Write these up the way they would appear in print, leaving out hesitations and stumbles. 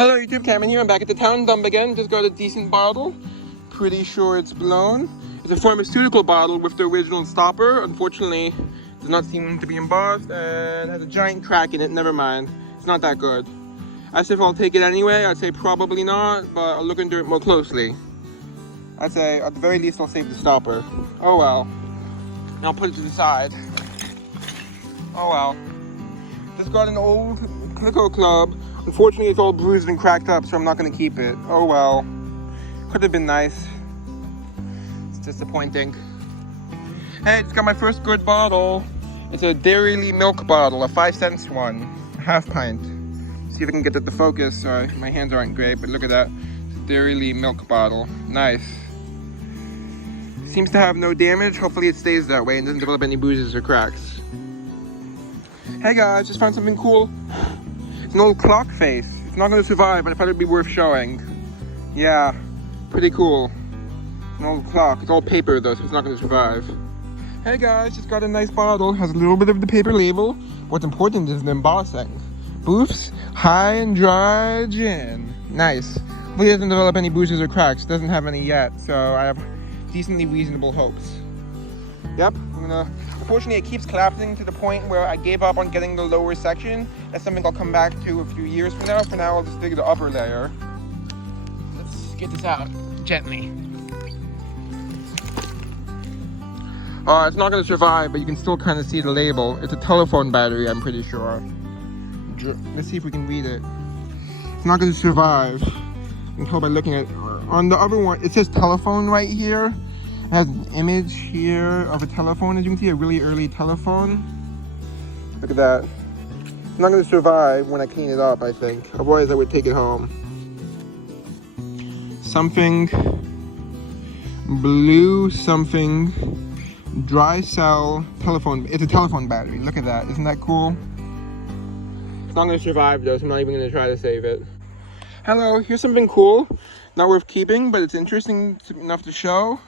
Hello YouTube, Cameron here. I'm back at the town dump again. Just got a decent bottle. Pretty sure it's blown. It's a pharmaceutical bottle with the original stopper. Unfortunately, does not seem to be embossed and has a giant crack in it. Never mind. It's not that good. As if I'll take it anyway, I'd say probably not, but I'll look into it more closely. I'd say at the very least I'll save the stopper. Oh well. And I'll put it to the side. Oh well. Just got an old Deco club. Unfortunately, it's all bruised and cracked up, so I'm not going to keep it. Oh well. Could have been nice. It's disappointing. Hey, just got my first good bottle. It's a Dairy milk bottle, a 5-cent one. A half pint. See if I can get it to focus. Sorry, my hands aren't great, but look at that. It's a Dairy milk bottle. Nice. Seems to have no damage. Hopefully it stays that way and doesn't develop any bruises or cracks. Hey guys, just found something cool. It's an old clock face. It's not going to survive, but I thought it'd be worth showing. Yeah, pretty cool. An old clock. It's all paper though, so it's not going to survive. Hey guys, just got a nice bottle. Has a little bit of the paper label. What's important is the embossing. Booths, high and dry gin. Nice. Hopefully it doesn't develop any bruises or cracks. It doesn't have any yet, so I have decently reasonable hopes. Yep, unfortunately it keeps collapsing to the point where I gave up on getting the lower section. That's something I'll come back to a few years from now. For now, I'll just dig the upper layer. Let's get this out gently. It's not going to survive, but you can still kind of see the label. It's a telephone battery, I'm pretty sure. Let's see if we can read it. It's not going to survive. You can tell by looking at it. On the other one, it says telephone right here. It has an image here of a telephone, as you can see, a really early telephone. Look at that. It's not going to survive when I clean it up, I think. Otherwise, I would take it home. Something blue, something dry cell telephone. It's a telephone battery. Look at that. Isn't that cool? It's not going to survive, though, so I'm not even going to try to save it. Hello, here's something cool. Not worth keeping, but it's interesting enough to show.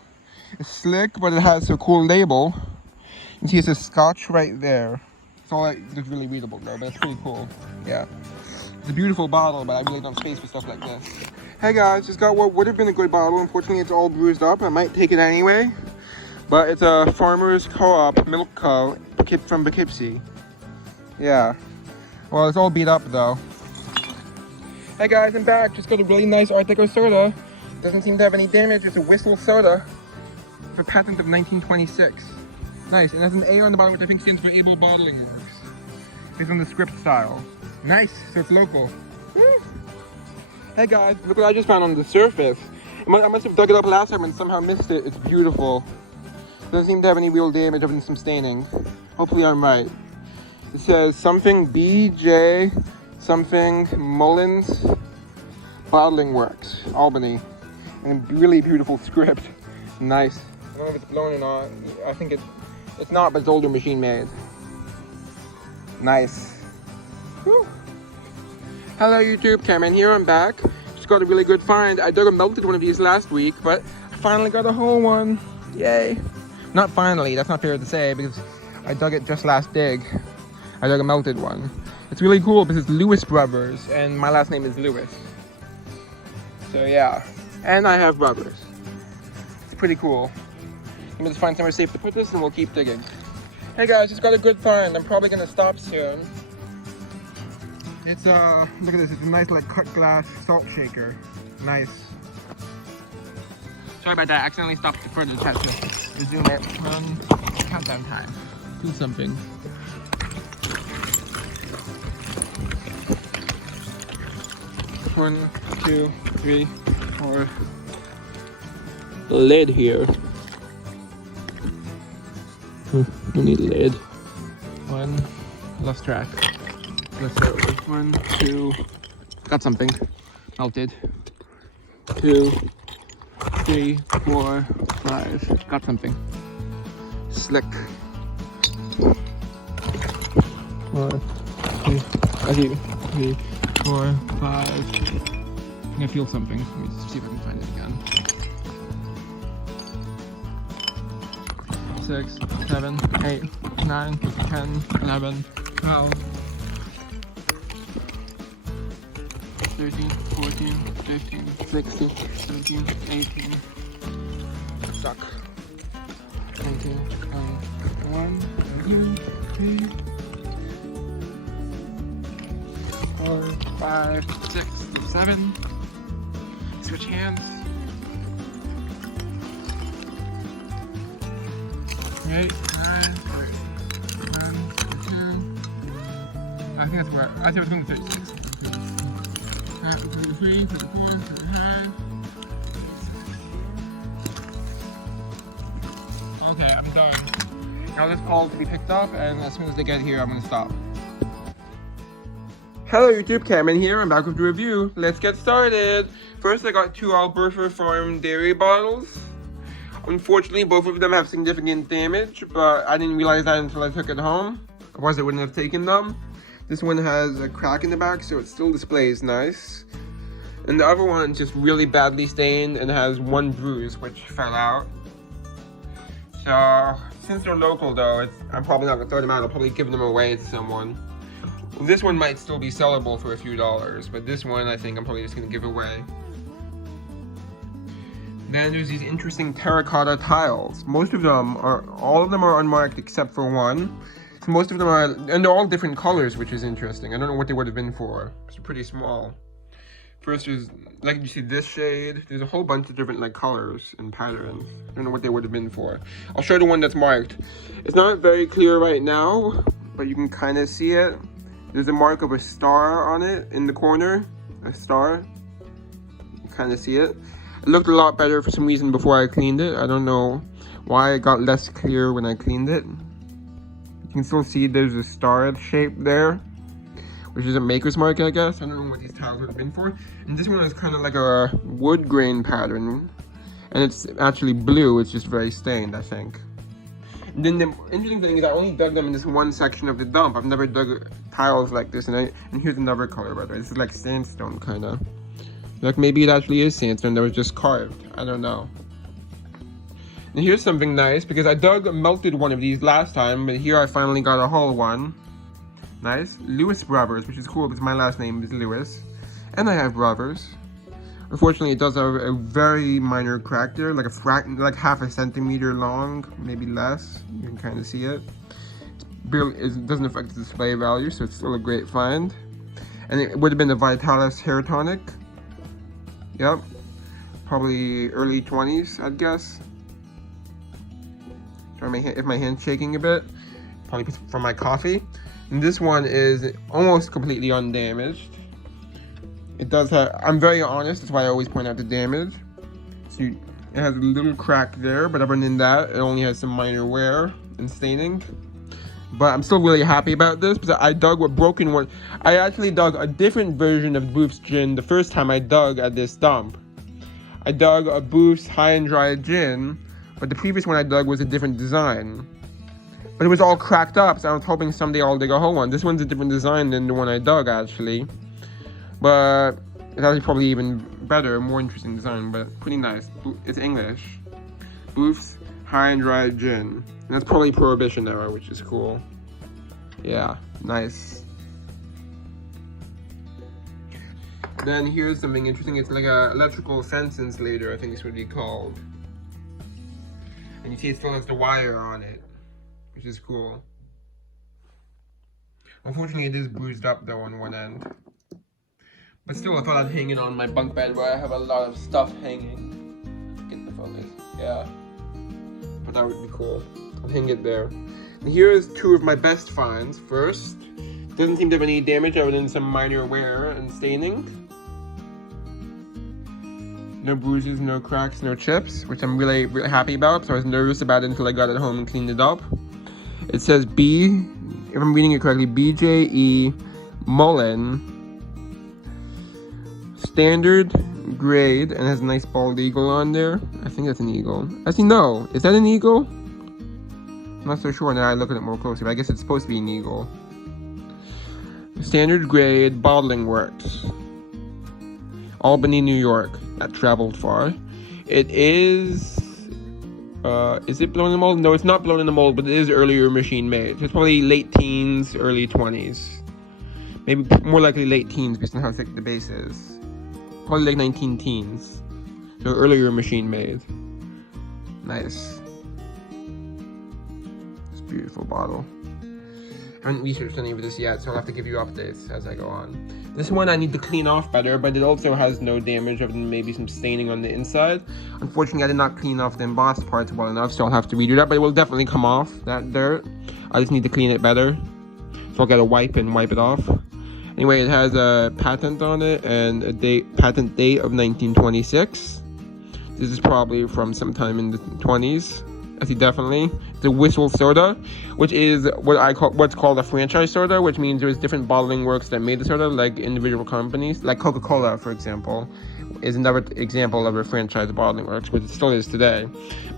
It's slick, but it has a cool label. You can see it says Scotch right there. It's all it's really readable though, but it's pretty cool. Yeah. It's a beautiful bottle, but I really don't space for stuff like this. Hey guys, just got what would have been a good bottle. Unfortunately, it's all bruised up. I might take it anyway. But it's a Farmers Co-op Milk Co. from Poughkeepsie. Yeah. Well, it's all beat up though. Hey guys, I'm back. Just got a really nice Art Deco soda. Doesn't seem to have any damage. It's a Whistle soda. For patent of 1926. Nice, and there's an A on the bottom, which I think stands for Able Bottling Works. Based on the script style. Nice, so it's local. Woo. Hey guys, look what I just found on the surface. I must have dug it up last time and somehow missed it. It's beautiful. Doesn't seem to have any real damage other than some staining. Hopefully I'm right. It says something BJ something Mullins Bottling Works, Albany. And really beautiful script. Nice. I don't know if it's blown or not. I think it's not, but it's older machine made. Nice. Whew. Hello YouTube, Cameron here, I'm back. Just got a really good find. I dug a melted one of these last week, but I finally got a whole one. Yay. Not finally, that's not fair to say because I dug it just last dig. I dug a melted one. It's really cool because it's Lewis Brothers and my last name is Lewis. So yeah, and I have brothers. It's pretty cool. Let me just find somewhere safe to put this and we'll keep digging. Hey guys, just got a good find. I'm probably gonna stop soon. It's look at this, it's a nice like cut glass salt shaker. Nice. Sorry about that, I accidentally stopped the footage. Had to resume it. Countdown time. Do something. One, two, three, four. Lid here. We need a lid. One, lost track. Let's start with 1, 2, got something. Melted. 2, 3, 4, 5, got something. Slick. 1, 2, 3, 4, 5. I'm gonna feel something. Let me see if I can find it again. 6, 7, 8, 9, 10, 11, 12, 13, 14, 15, 16, 17, 18. Suck. 19, 20, 21, 22, 3, 4, 5, 6, 7. Switch hands. 8, 9, 10. I think that's where I think it's going to 36. 33, 34, 35. Okay, I'm done. Now this call to be picked up, and as soon as they get here, I'm gonna stop. Hello YouTube, Cameron here. I'm back with the review. Let's get started. First, I got two Alberta Farm dairy bottles. Unfortunately, both of them have significant damage, but I didn't realize that until I took it home. Otherwise, I wouldn't have taken them. This one has a crack in the back, so it still displays nice. And the other one's just really badly stained and has one bruise, which fell out. So, since they're local though, I'm probably not gonna throw them out. I'll probably give them away to someone. This one might still be sellable for a few dollars, but this one I think I'm probably just gonna give away. Then there's these interesting terracotta tiles. All of them are unmarked except for one. So most of them are, and they're all different colors, which is interesting. I don't know what they would have been for. It's pretty small. First there's, like you see this shade, there's a whole bunch of different like colors and patterns. I don't know what they would have been for. I'll show the one that's marked. It's not very clear right now, but you can kind of see it. There's a mark of a star on it in the corner, a star. You kind of see it. It looked a lot better for some reason before I cleaned it. I don't know why it got less clear when I cleaned it. You can still see there's a star shape there, which is a maker's mark, I guess. I don't know what these tiles would have been for. And this one is kind of like a wood grain pattern. And it's actually blue, it's just very stained, I think. And then the interesting thing is I only dug them in this one section of the dump. I've never dug tiles like this. And here's another color, by the way. This is like sandstone, kind of. Like maybe it actually is sandstone that was just carved. I don't know. And here's something nice, because I melted one of these last time, but here I finally got a whole one. Nice. Lewis Brothers, which is cool because my last name is Lewis. And I have brothers. Unfortunately, it does have a very minor crack there, like like half a centimeter long, maybe less. You can kind of see it. It doesn't affect the display value, so it's still a great find. And it would have been a Vitalis hair tonic. Yep. Probably early 20s, I'd guess. If my hand's shaking a bit, probably from my coffee. And this one is almost completely undamaged. It does have, I'm very honest, that's why I always point out the damage. So it has a little crack there, but other than that, it only has some minor wear and staining. But I'm still really happy about this, because I dug a broken one. I actually dug a different version of Booth's gin the first time I dug at this dump. I dug a Booth's High and Dry gin, but the previous one I dug was a different design. But it was all cracked up, so I was hoping someday I'll dig a whole one. This one's a different design than the one I dug, actually. But it's actually probably even better, more interesting design, but pretty nice. It's English. Booth's High and Dry gin. And that's probably Prohibition era, which is cool. Yeah, nice. Then here's something interesting. It's like an electrical fence insulator, I think it's what it's called. And you see it still has the wire on it, which is cool. Unfortunately, it is bruised up though on one end. But still, I thought I'd hang it on my bunk bed where I have a lot of stuff hanging. Get the focus. Yeah. But that would be cool. I'll hang it there. And here's two of my best finds. First, doesn't seem to have any damage other than some minor wear and staining. No bruises, no cracks, no chips, which I'm really, really happy about. So I was nervous about it until I got it home and cleaned it up. It says if I'm reading it correctly, BJE Mullen. Standard grade, and has a nice bald eagle on there. I think that's an eagle. Actually, no. Is that an eagle? I'm not so sure now I look at it more closely, but I guess it's supposed to be an eagle. Standard grade bottling works. Albany, New York. That traveled far. It is it blown in the mold? No, it's not blown in the mold, but it is earlier machine made. So it's probably late teens, early 20s. Maybe more likely late teens based on how thick the base is. probably like 19 teens. So earlier machine made. Nice. It's a beautiful bottle. I haven't researched any of this yet, so I'll have to give you updates as I go on. This one I need to clean off better, but it also has no damage other than maybe some staining on the inside. Unfortunately, I did not clean off the embossed parts well enough, so I'll have to redo that, but it will definitely come off, that dirt. I just need to clean it better. So I'll get a wipe and wipe it off. Anyway, it has a patent on it and a patent date of 1926. This is probably from sometime in the 20s. I see, definitely. The Whistle soda, which is what's called a franchise soda, which means there's different bottling works that made the soda, like individual companies, like Coca-Cola, for example, is another example of a franchise bottling works, which it still is today.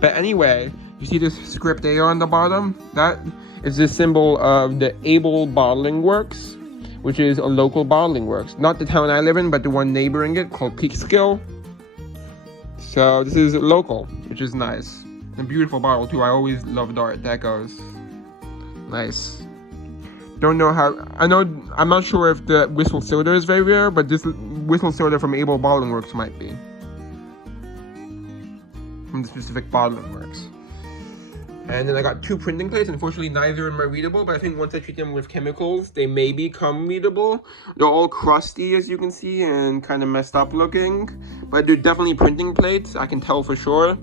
But anyway, you see this script A on the bottom? That is the symbol of the Able Bottling Works, which is a local bottling works. Not the town I live in, but the one neighboring it, called Peekskill. So this is local, which is nice. A beautiful bottle too. I always loved Art Decos. Nice. Don't know how. I'm not sure if the Whistle soda is very rare, but this Whistle soda from Able Bottling Works might be. From the specific bottling works. And then I got 2 printing plates. Unfortunately, neither of them are readable, but I think once I treat them with chemicals, they may become readable. They're all crusty, as you can see, and kind of messed up looking. But they're definitely printing plates, I can tell for sure.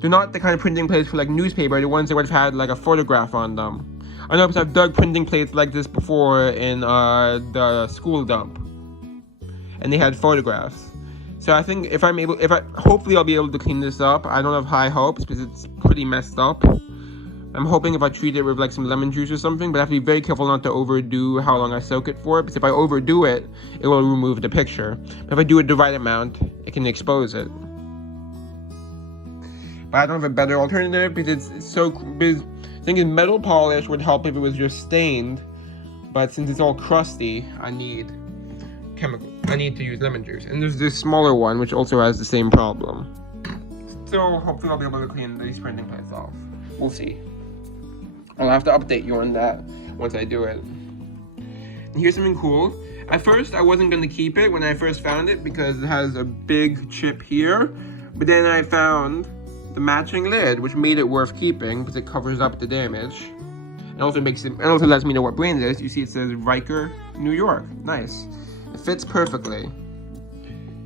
They're not the kind of printing plates for like newspaper, the ones that would have had like a photograph on them. I know because I've dug printing plates like this before in the school dump. And they had photographs. So I think hopefully I'll be able to clean this up. I don't have high hopes because it's pretty messed up. I'm hoping if I treat it with like some lemon juice or something, but I have to be very careful not to overdo how long I soak it for, because if I overdo it, it will remove the picture. If I do it the right amount, it can expose it. But I don't have a better alternative because I think metal polish would help if it was just stained, but since it's all crusty, I need to use lemon juice. And there's this smaller one which also has the same problem. So hopefully I'll be able to clean these printing plates off. We'll see. I'll have to update you on that once I do it. And here's something cool. At first I wasn't going to keep it when I first found it because it has a big chip here, but then I found the matching lid, which made it worth keeping because it covers up the damage. It also lets me know what brand it is. You see it says Riker, New York. Nice. It fits perfectly.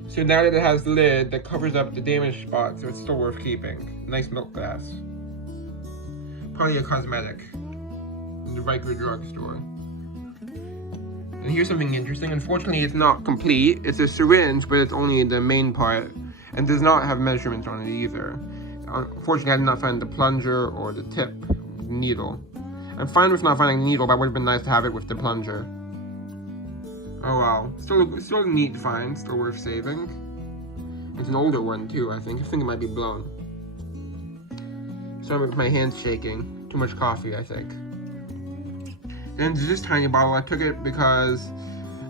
So now that it has the lid that covers up the damaged spot, so it's still worth keeping. Nice milk glass. Probably a cosmetic in the Riker drugstore. And here's something interesting. Unfortunately, it's not complete. It's a syringe, but it's only the main part, and does not have measurements on it either. Unfortunately, I did not find the plunger or the tip needle. I'm fine with not finding the needle, but it would have been nice to have it with the plunger. Oh wow, still a neat find, still worth saving. It's an older one too, I think. I think it might be blown. Sorry with my hands shaking. Too much coffee, I think. And this tiny bottle, I took it because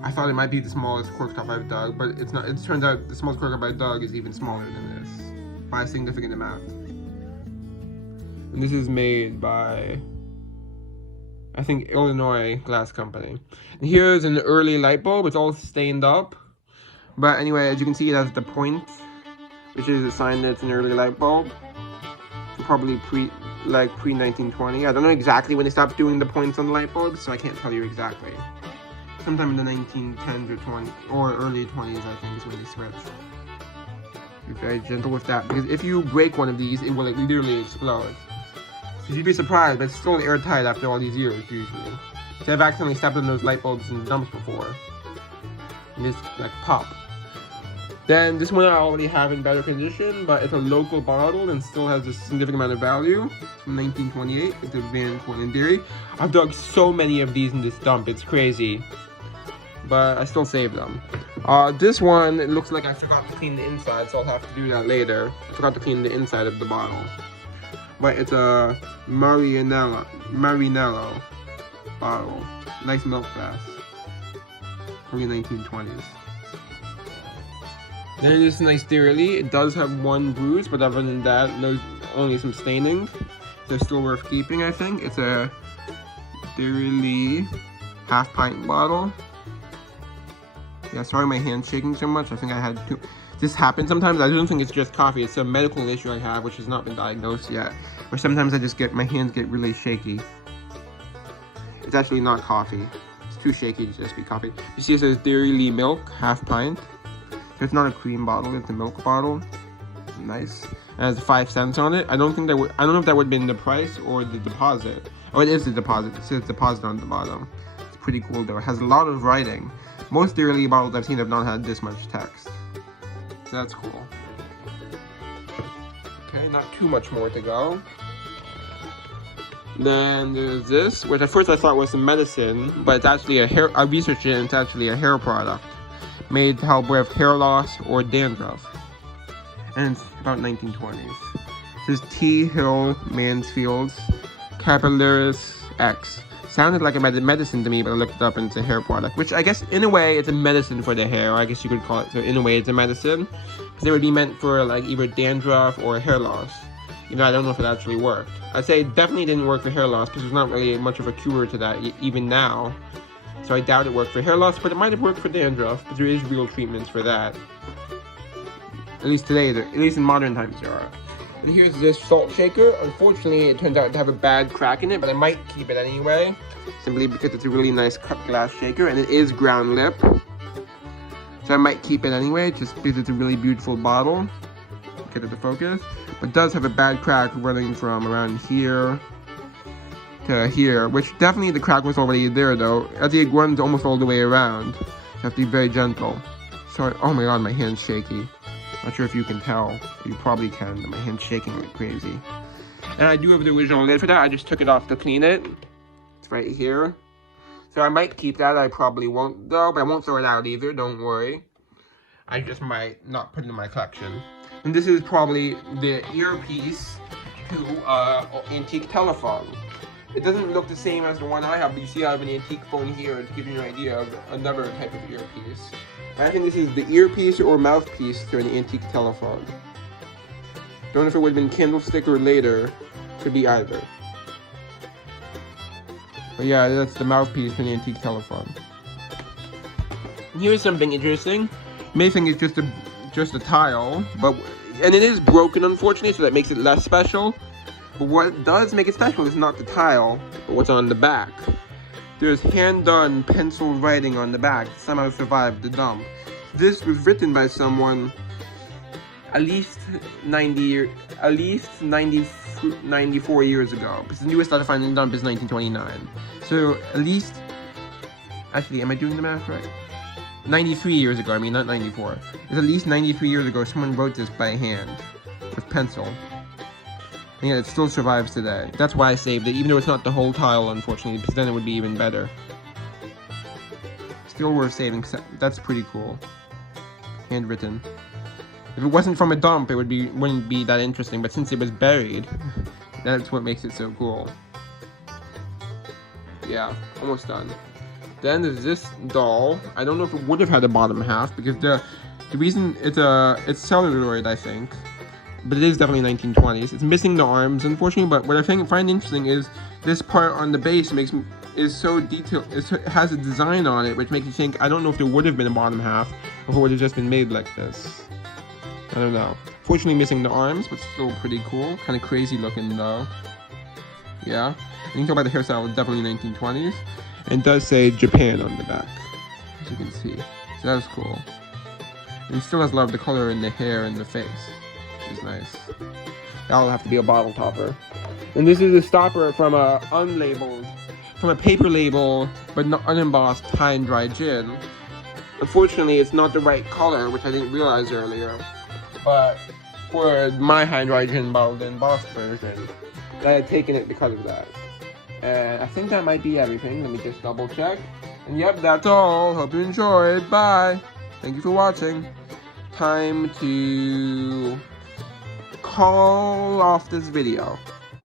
I thought it might be the smallest cork top I've dug, but it's not. It turns out the smallest cork top I've dug is even smaller than this, by a significant amount. And this is made by, I think, Illinois Glass Company. And here's an early light bulb. It's all stained up. But anyway, as you can see, it has the point, which is a sign that it's an early light bulb. So probably pre-1920. I don't know exactly when they stopped doing the points on the light bulbs, so I can't tell you exactly. Sometime in the 1910s or 20s, or early 20s, I think, is when they switched. Be very gentle with that, because if you break one of these, it will literally explode. Because you'd be surprised, but it's still airtight after all these years, usually. So I've accidentally stepped on those light bulbs in the dumps before. And just, like, pop. Then, this one I already have in better condition, but it's a local bottle and still has a significant amount of value. It's from 1928. It's a Van Cortlandt Dairy. I've dug so many of these in this dump, it's crazy. But I still saved them. This one, it looks like I forgot to clean the inside, so I'll have to do that later. I forgot to clean the inside of the bottle. But it's a Marinello bottle. Nice milk glass. From the 1920s. Then it is nice Dairy. It does have one bruise, but other than that, there's only some staining. So it's still worth keeping, I think. It's a Dairy half pint bottle. Yeah, sorry my hand's shaking so much. I think I had to. This happens sometimes. I don't think it's just coffee. It's a medical issue I have, which has not been diagnosed yet. Or sometimes I just my hands get really shaky. It's actually not coffee. It's too shaky to just be coffee. You see it says Dairy Milk, half pint. So it's not a cream bottle, it's a milk bottle. Nice. It has 5 cents on it. I don't know if that would have been the price or the deposit. Oh, it is the deposit. It says deposit on the bottom. It's pretty cool though. It has a lot of writing. Most Dairy bottles I've seen have not had this much text. So that's cool. Okay, not too much more to go. Then there's this, which at first I thought was a medicine, but it's actually I researched it and it's actually a hair product made to help with hair loss or dandruff. And it's about 1920s. This is T. Hill Mansfield's Capillaris X. Sounded like a medicine to me, but I looked it up and it's a hair product, which I guess in a way it's a medicine for the hair. I guess you could call it. So in a way it's a medicine, because it would be meant for like either dandruff or hair loss. You know, I don't know if it actually worked. I'd say it definitely didn't work for hair loss because there's not really much of a cure to that even now. So I doubt it worked for hair loss, but it might have worked for dandruff because there is real treatments for that. At least today, at least in modern times there are. And here's this salt shaker. Unfortunately, it turns out to have a bad crack in it, but I might keep it anyway. Simply because it's a really nice cut glass shaker and it is ground lip. So I might keep it anyway, just because it's a really beautiful bottle. Get it to focus. But it does have a bad crack running from around here to here, which definitely the crack was already there though. I think it runs almost all the way around. So you have to be very gentle. Sorry, oh my god, my hand's shaky. Not sure if you can tell. You probably can, but my hand's shaking like crazy. And I do have the original lid for that. I just took it off to clean it. It's right here. So I might keep that. I probably won't though, but I won't throw it out either. Don't worry. I just might not put it in my collection. And this is probably the earpiece to antique telephone. It doesn't look the same as the one I have, but you see I have an antique phone here to give you an idea of another type of earpiece. I think this is the earpiece or mouthpiece to an antique telephone. Don't know if it would have been candlestick or later. Could be either. But yeah, that's the mouthpiece to an antique telephone. Here's something interesting. You may think it's just a tile, and it is broken unfortunately, so that makes it less special. But what does make it special is not the tile, but what's on the back. There's hand-done pencil writing on the back that somehow survived the dump. This was written by someone at least 94 years ago. Because the newest I find in the dump is 1929. So at least, actually, am I doing the math right? 93 years ago, I mean, not 94. It's at least 93 years ago someone wrote this by hand with pencil. And yet it still survives today. That's why I saved it, even though it's not the whole tile, unfortunately, because then it would be even better. Still worth saving. That's pretty cool. Handwritten. If it wasn't from a dump, it wouldn't be that interesting. But since it was buried, that's what makes it so cool. Yeah, almost done. Then there's this doll. I don't know if it would have had a bottom half because the reason it's celluloid, I think. But it is definitely 1920s. It's missing the arms, unfortunately. But what I find interesting is this part on the base is so detailed. It has a design on it, which makes you think. I don't know if there would have been a bottom half, or if it would have just been made like this. I don't know. Fortunately, missing the arms, but still pretty cool. Kind of crazy looking though. Yeah. And you can tell by the hairstyle, it's definitely 1920s. And it does say Japan on the back, as you can see. So that's cool. And it still has a lot of the color in the hair and the face. Is nice. That'll have to be a bottle topper. And this is a stopper from a paper label, but not unembossed high and dry gin. Unfortunately, it's not the right color, which I didn't realize earlier. But for my high and dry gin bottle, the embossed version, I had taken it because of that. And I think that might be everything. Let me just double check. And yep, that's all. Hope you enjoyed. Bye. Thank you for watching. Time to call off this video.